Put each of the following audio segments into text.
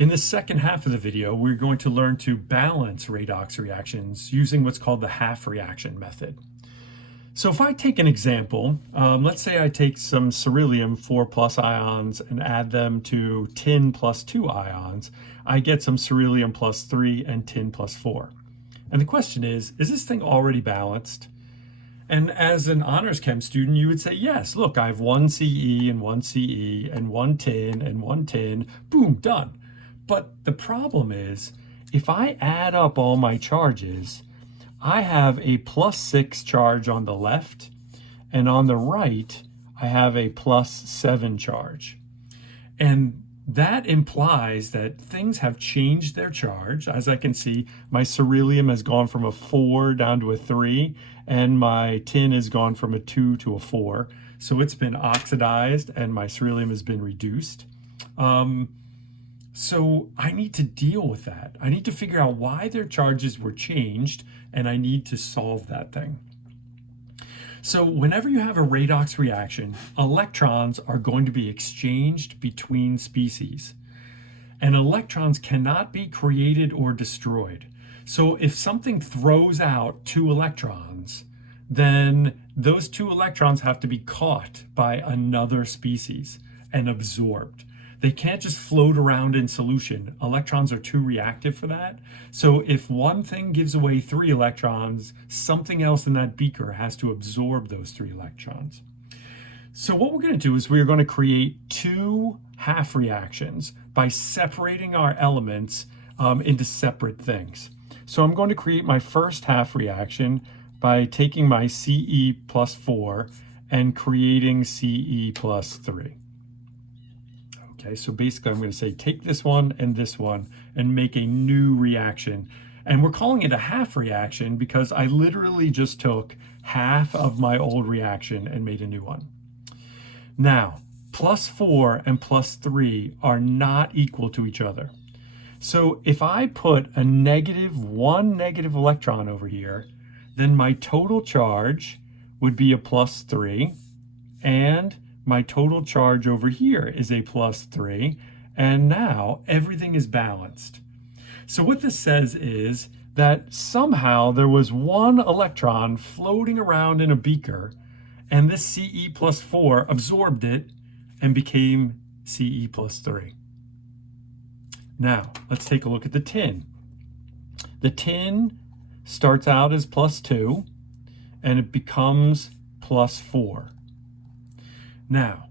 In the second half of the video, we're going to learn to balance redox reactions using what's called the half reaction method. So if I take an example, let's say I take some beryllium 4 plus ions and add them to tin plus 2 ions, I get some beryllium plus 3 and tin plus 4. And the question is this thing already balanced? And as an honors chem student, you would say, yes, look, I have one Ce and one Ce and one tin and one tin, boom, done. But the problem is, if I add up all my charges, I have a +6 charge on the left, and on the right, I have a +7 charge. And that implies that things have changed their charge. As I can see, my beryllium has gone from a 4 down to a 3, and my tin has gone from a 2 to a 4. So it's been oxidized, and my beryllium has been reduced. So I need to deal with that. I need to figure out why their charges were changed, and I need to solve that thing. So whenever you have a redox reaction, electrons are going to be exchanged between species. And electrons cannot be created or destroyed. So if something throws out 2 electrons, then those 2 electrons have to be caught by another species and absorbed. They can't just float around in solution. Electrons are too reactive for that. So if one thing gives away 3 electrons, something else in that beaker has to absorb those 3 electrons. So what we're going to do is we're going to create 2 half reactions by separating our elements into separate things. So I'm going to create my first half reaction by taking my Ce plus 4 and creating Ce plus 3. Okay, so basically I'm going to say take this one and make a new reaction. And we're calling it a half reaction because I literally just took half of my old reaction and made a new one. Now, +4 and +3 are not equal to each other. So if I put one negative electron over here, then my total charge would be a +3, and my total charge over here is a +3, and now everything is balanced. So what this says is that somehow there was one electron floating around in a beaker, and this Ce plus 4 absorbed it and became Ce plus 3. Now, let's take a look at the tin. The tin starts out as +2, and it becomes +4. Now,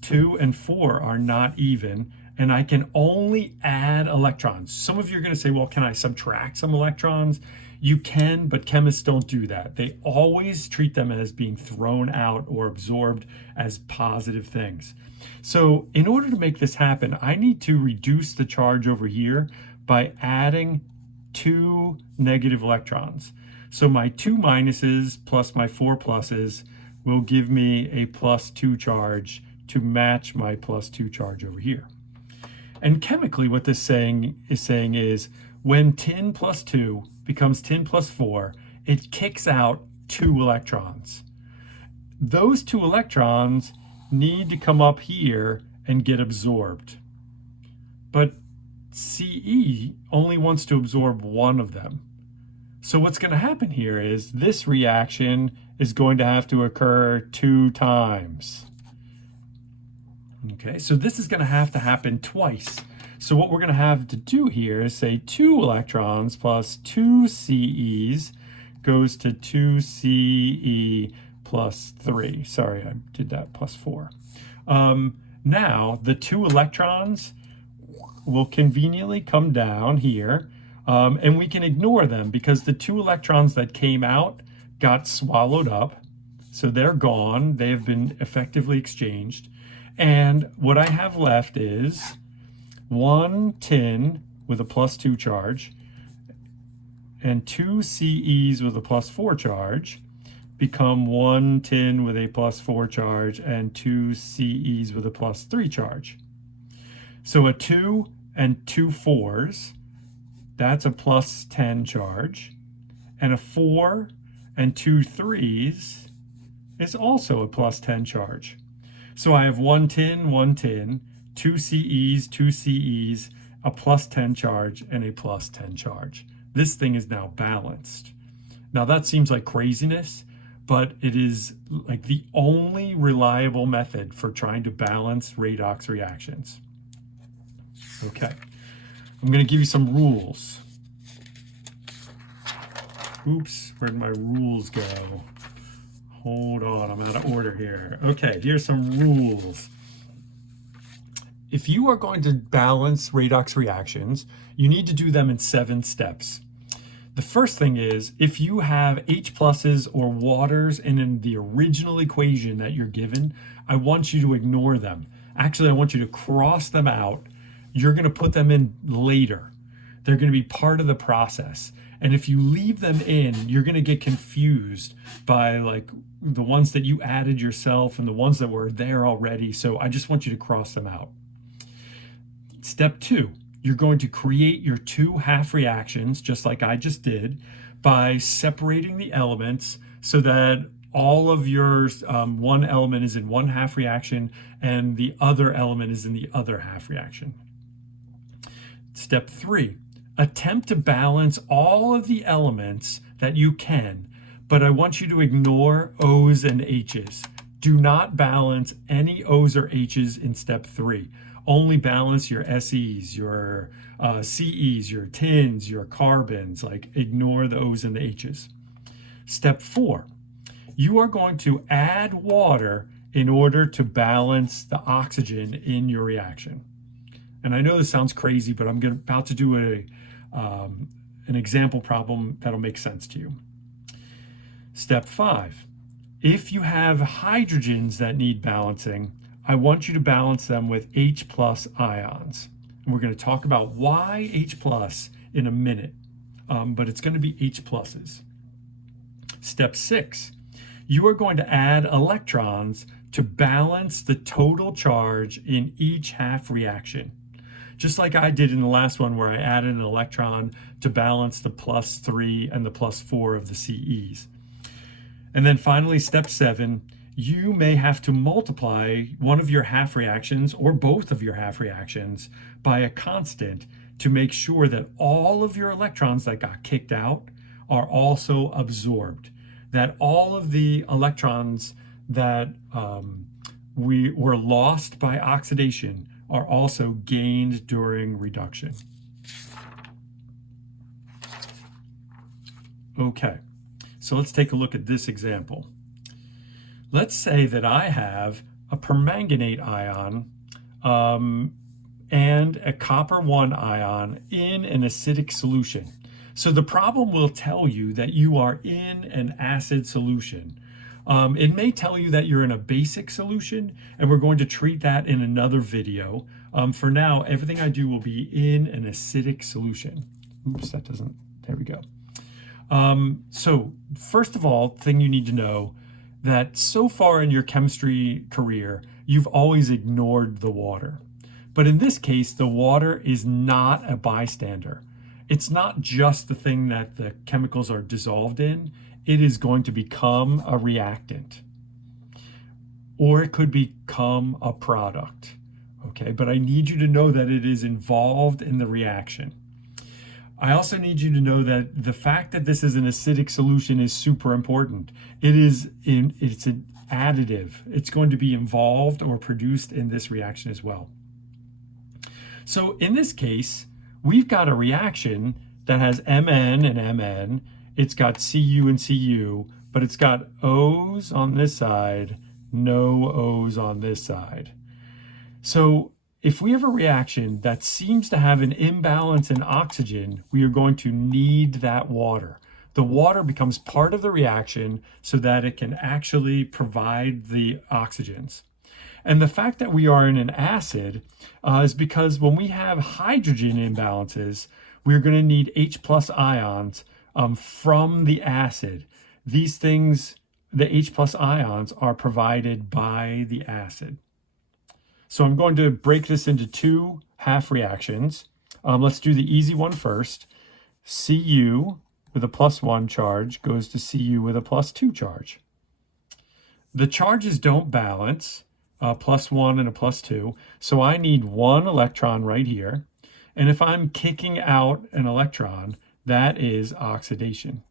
2 and 4 are not even, and I can only add electrons. Some of you are going to say, well, can I subtract some electrons? You can, but chemists don't do that. They always treat them as being thrown out or absorbed as positive things. So in order to make this happen, I need to reduce the charge over here by adding 2 negative electrons. So my 2 minuses plus my 4 pluses will give me a +2 charge to match my +2 charge over here. And chemically what this is saying is when tin plus 2 becomes tin plus 4, it kicks out 2 electrons. Those 2 electrons need to come up here and get absorbed. But Ce only wants to absorb one of them. So what's going to happen here is this reaction is going to have to occur 2 times. Okay, so this is going to have to happen twice. So what we're going to have to do here is say 2 electrons plus 2 Ces goes to 2 Ce plus 3. Sorry, I did that +4. Now, the 2 electrons will conveniently come down here, and we can ignore them because the 2 electrons that came out got swallowed up. So they're gone. They have been effectively exchanged. And what I have left is 1 tin with a +2 charge and 2 Ces with a +4 charge become 1 tin with a +4 charge and 2 Ces with a +3 charge. So a 2 and 2 4s, that's a +10 charge. And a 4 and 2 3s is also a +10 charge. So I have 1 tin, 2 Ces, 2 Ces, a plus 10 charge, and a plus 10 charge. This thing is now balanced. Now that seems like craziness, but it is like the only reliable method for trying to balance redox reactions. Okay, I'm going to give you some rules. Oops, where'd my rules go? Hold on, I'm out of order here. Okay, here's some rules. If you are going to balance redox reactions, you need to do them in 7 steps. The first thing is, if you have H pluses or waters in the original equation that you're given, I want you to ignore them. Actually, I want you to cross them out. You're going to put them in later. They're going to be part of the process. And if you leave them in, you're going to get confused by like the ones that you added yourself and the ones that were there already. So I just want you to cross them out. Step 2, you're going to create your 2 half reactions, just like I just did, by separating the elements so that all of your one element is in one half reaction and the other element is in the other half reaction. Step 3, attempt to balance all of the elements that you can, but I want you to ignore O's and H's. Do not balance any O's or H's in step 3. Only balance your SEs, your CEs, your tins, your carbons, like ignore the O's and the H's. Step 4, you are going to add water in order to balance the oxygen in your reaction. And I know this sounds crazy, but I'm about to do an example problem that'll make sense to you. Step 5, if you have hydrogens that need balancing, I want you to balance them with H plus ions. And we're going to talk about why H plus in a minute, but it's going to be H pluses. Step 6, you are going to add electrons to balance the total charge in each half reaction. Just like I did in the last one where I added an electron to balance the plus 3 and the plus 4 of the CEs. And then finally, step 7, you may have to multiply one of your half reactions or both of your half reactions by a constant to make sure that all of your electrons that got kicked out are also absorbed, that all of the electrons that were lost by oxidation are also gained during reduction. Okay, so let's take a look at this example. Let's say that I have a permanganate ion and a copper 1 ion in an acidic solution. So the problem will tell you that you are in an acid solution. It may tell you that you're in a basic solution, and we're going to treat that in another video. For now, everything I do will be in an acidic solution. Oops, that doesn't, there we go. So first of all, thing you need to know that so far in your chemistry career, you've always ignored the water. But in this case, the water is not a bystander. It's not just the thing that the chemicals are dissolved in. It is going to become a reactant, or it could become a product. Okay, but I need you to know that it is involved in the reaction. I also need you to know that the fact that this is an acidic solution is super important. It's an additive. It's going to be involved or produced in this reaction as well. So in this case, we've got a reaction that has Mn and Mn. It's got Cu and Cu, but it's got O's on this side, no O's on this side. So if we have a reaction that seems to have an imbalance in oxygen, we are going to need that water. The water becomes part of the reaction so that it can actually provide the oxygens. And the fact that we are in an acid is because when we have hydrogen imbalances, we're going to need H plus ions from the acid. These things, the H plus ions, are provided by the acid. So I'm going to break this into 2 half reactions. Let's do the easy one first. Cu with a plus 1 charge goes to Cu with a plus 2 charge. The charges don't balance, plus 1 and a plus 2. So I need 1 electron right here. And if I'm kicking out an electron, that is oxidation.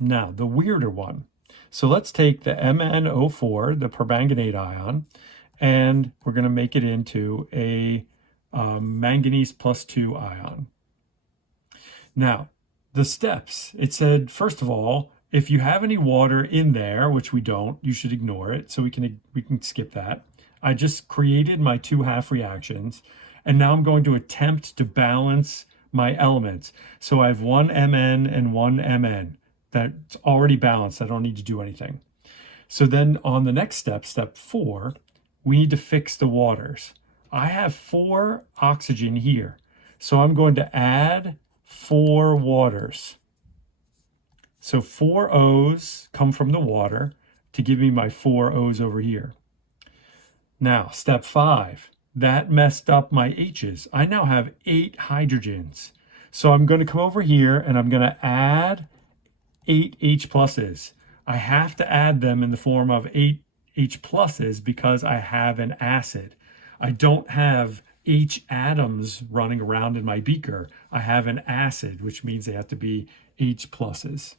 Now, the weirder one. So let's take the MnO4, the permanganate ion, and we're going to make it into a manganese +2 ion. Now, the steps, it said, first of all, if you have any water in there, which we don't, you should ignore it. So we can skip that. I just created my two half reactions, and now I'm going to attempt to balance my elements. So I have one Mn and one Mn. That's already balanced. I don't need to do anything. So then on the next step, step 4, we need to fix the waters. I have 4 oxygen here. So I'm going to add 4 waters. So 4 O's come from the water to give me my 4 O's over here. Now, step 5, that messed up my H's. I now have 8 hydrogens. So I'm going to come over here and I'm going to add 8 H pluses. I have to add them in the form of 8 H pluses because I have an acid. I don't have H atoms running around in my beaker. I have an acid, which means they have to be H pluses.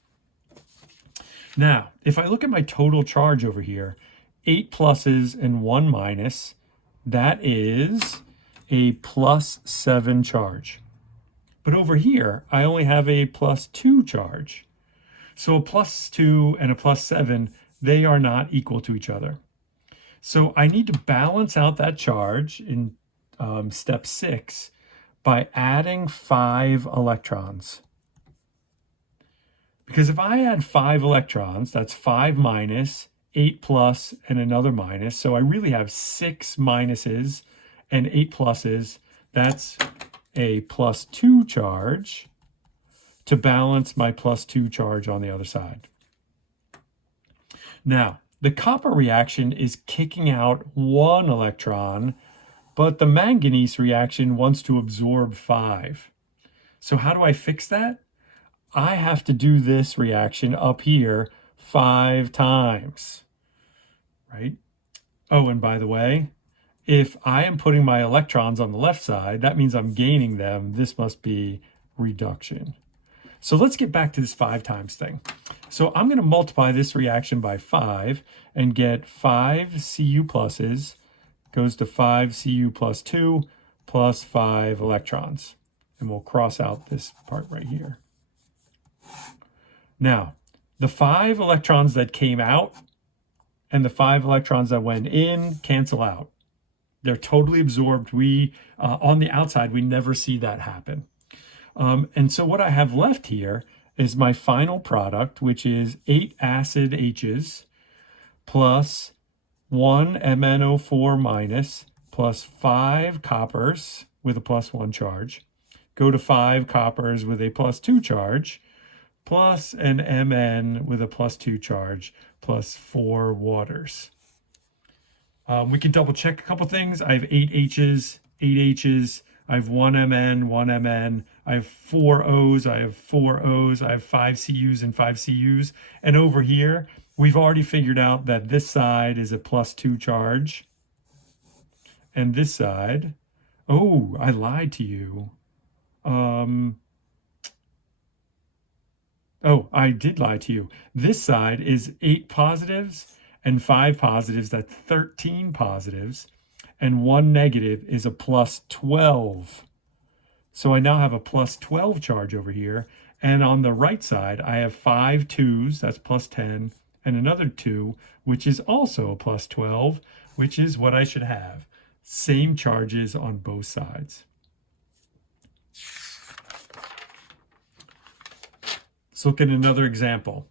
Now, if I look at my total charge over here, 8 pluses and 1 minus, that is a +7 charge. But over here, I only have a +2 charge. So a +2 and a +7, they are not equal to each other. So I need to balance out that charge in step 6 by adding 5 electrons. Because if I add 5 electrons, that's 5 minus, 8 plus, and another minus. So I really have 6 minuses and 8 pluses. That's a +2 charge to balance my +2 charge on the other side. Now, the copper reaction is kicking out 1 electron, but the manganese reaction wants to absorb 5. So how do I fix that? I have to do this reaction up here 5 times, right? Oh, and by the way, if I am putting my electrons on the left side, that means I'm gaining them. This must be reduction. So let's get back to this 5 times thing. So I'm going to multiply this reaction by 5 and get 5 Cu pluses goes to 5 Cu plus 2 plus 5 electrons. And we'll cross out this part right here. Now, the 5 electrons that came out and the 5 electrons that went in cancel out. They're totally absorbed. On the outside, we never see that happen. And so what I have left here is my final product, which is 8 acid H's plus 1 MnO4 minus plus 5 coppers with a +1 charge, go to 5 coppers with a +2 charge, plus an Mn with a +2 charge, plus 4 waters. We can double check a couple things. I have 8 H's, 8 H's. I have 1 Mn, 1 Mn. I have 4 O's, I have 4 O's. I have 5 Cu's and 5 Cu's. And over here, we've already figured out that this side is a +2 charge. And this side, oh, I lied to you. Oh, I did lie to you. This side is 8 positives and 5 positives. That's 13 positives. And 1 negative is a +12. So I now have a +12 charge over here. And on the right side, I have 5 2's, that's +10, and another 2, which is also a +12, which is what I should have. Same charges on both sides. Let's look at another example.